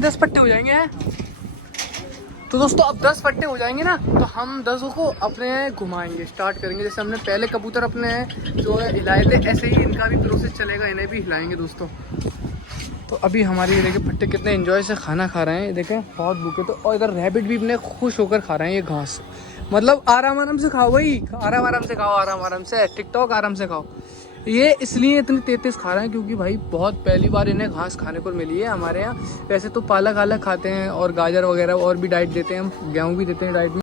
10 पट्टे हो जाएंगे। तो दोस्तों अब 10 पट्टे हो जाएंगे ना, तो हम 10 को अपने घुमाएंगे, स्टार्ट करेंगे। जैसे हमने पहले कबूतर अपने जो है हिलाए थे, ऐसे ही इनका भी प्रोसेस चलेगा, इन्हें भी हिलाएंगे दोस्तों। तो अभी हमारे ये देखें पट्टे कितने एंजॉय से खाना खा रहे हैं, ये देखें बहुत भूखे। तो और इधर रैबिट भी इतने खुश होकर खा रहे हैं ये घास। मतलब आराम आराम से खाओ भाई, आराम आराम से खाओ, आराम आराम से, टिकटॉक आराम से खाओ। ये इसलिए इतनी तेज खा रहे हैं क्योंकि भाई बहुत पहली बार इन्हें घास खाने को मिली है हमारे यहाँ। वैसे तो पालक आलक खाते हैं और गाजर वगैरह और भी डाइट देते हैं हम, गेहूँ भी देते हैं डाइट में।